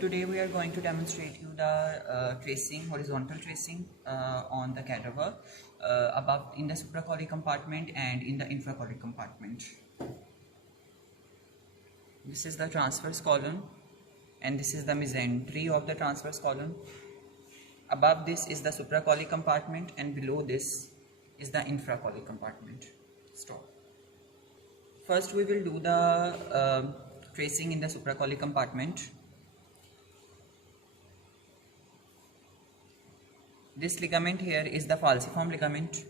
Today we are going to demonstrate you the tracing, horizontal tracing on the cadaver above in the supracolic compartment and in the infracolic compartment. This is the transverse column and this is the mesentery of the transverse column. Above this is the supracolic compartment and below this is the infracolic compartment. Stop. First we will do the tracing in the supracolic compartment. This ligament here is the falciform ligament.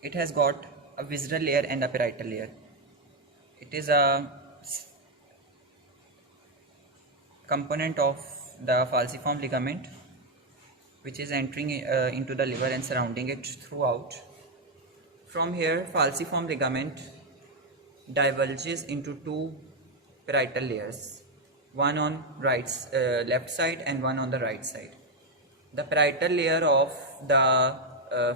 It has got a visceral layer and a parietal layer. It is a component of the falciform ligament which is entering into the liver and surrounding it throughout. From here, falciform ligament diverges into two parietal layers, one on left side and one on the right side. The parietal layer of the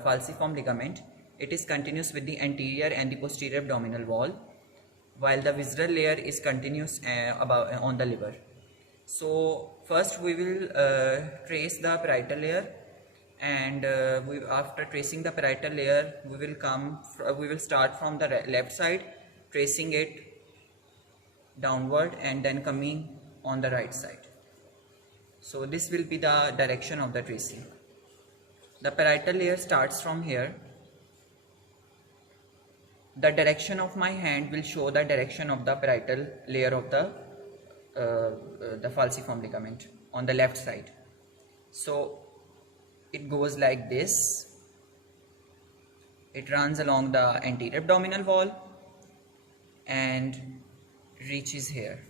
falciform ligament, it is continuous with the anterior and the posterior abdominal wall, while the visceral layer is continuous on the liver. So first we will trace the parietal layer, and after tracing the parietal layer we will start from the left side, tracing it downward and then coming on the right side. So this will be the direction of the tracing. The parietal layer starts from here. The direction of my hand will show the direction of the parietal layer of the falciform ligament on the left side. So it goes like this. It runs along the anterior abdominal wall and reaches here.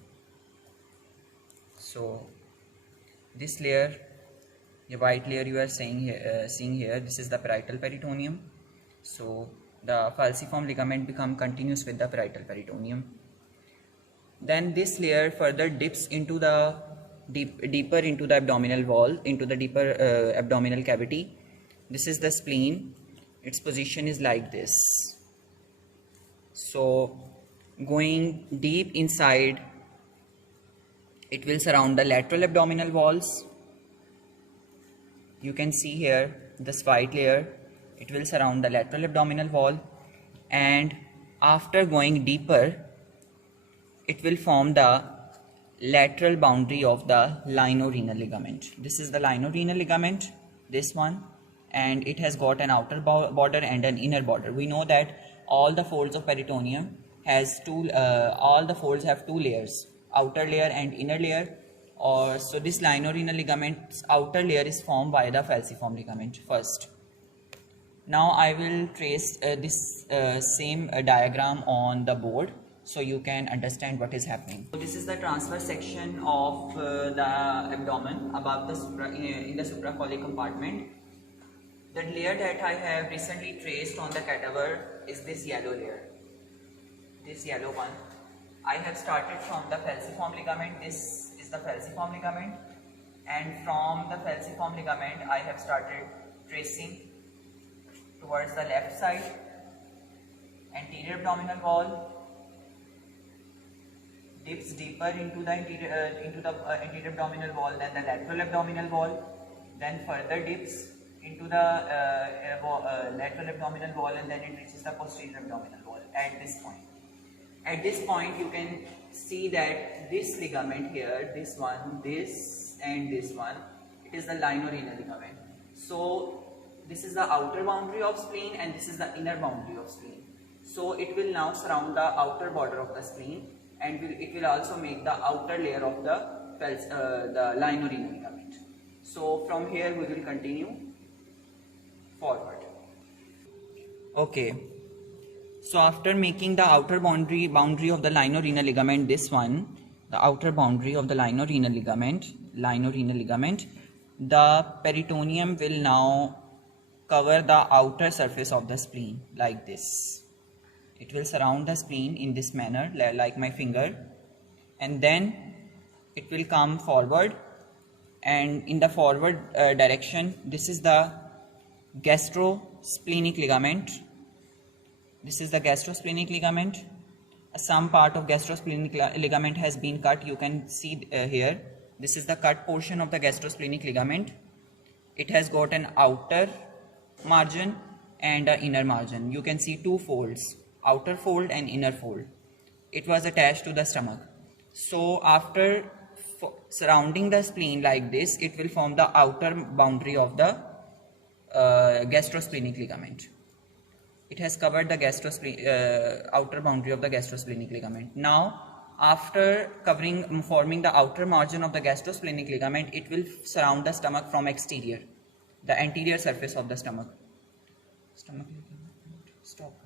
So this layer, the white layer you are seeing here, this is the parietal peritoneum. So the falciform ligament becomes continuous with the parietal peritoneum. Then this layer further dips into the deeper into the abdominal wall, into the deeper abdominal cavity. This is the spleen. Its position is like this. So going deep inside, it will surround the lateral abdominal walls. You can see here this white layer. It will surround the lateral abdominal wall, and after going deeper, it will form the lateral boundary of the linorenal ligament. This is the linorenal ligament, this one, and it has got an outer border and an inner border. We know that all the folds of peritoneum has all the folds have two layers, outer layer and inner layer. So this linorenal ligament's outer layer is formed by the falciform ligament first. Now I will trace this same diagram on the board so you can understand what is happening. So this is the transverse section of the abdomen above in the supracolic compartment. The layer that I have recently traced on the cadaver is this yellow layer, this yellow one. I have started from the falciform ligament. This is the falciform ligament, and from the falciform ligament I have started tracing towards the left side, anterior abdominal wall, dips deeper into the anterior abdominal wall, then the lateral abdominal wall, then further dips into the lateral abdominal wall, and then it reaches the posterior abdominal wall at this point. At this point you can see that this ligament here, this one, this and this one, it is the linorenal ligament. So this is the outer boundary of spleen and this is the inner boundary of spleen. So it will now surround the outer border of the spleen, and it will also make the outer layer of the linorenal ligament. So from here we will continue forward. Okay. So after making the outer boundary of the linorenal ligament, this one, the outer boundary of the linorenal ligament, the peritoneum will now cover the outer surface of the spleen like this. It will surround the spleen in this manner, like my finger, and then it will come forward, and in the forward direction, this is the gastro-splenic ligament. This is the gastrosplenic ligament. Some part of gastrosplenic ligament has been cut. You can see here This is the cut portion of the gastrosplenic ligament. It has got an outer margin and an inner margin. You can see two folds, outer fold and inner fold. It was attached to the stomach. So after surrounding the spleen like this, it will form the outer boundary of the gastrosplenic ligament. It has covered the outer boundary of the gastrosplenic ligament. Now, after forming the outer margin of the gastrosplenic ligament, it will surround the stomach from exterior, the anterior surface of the stomach. Stop.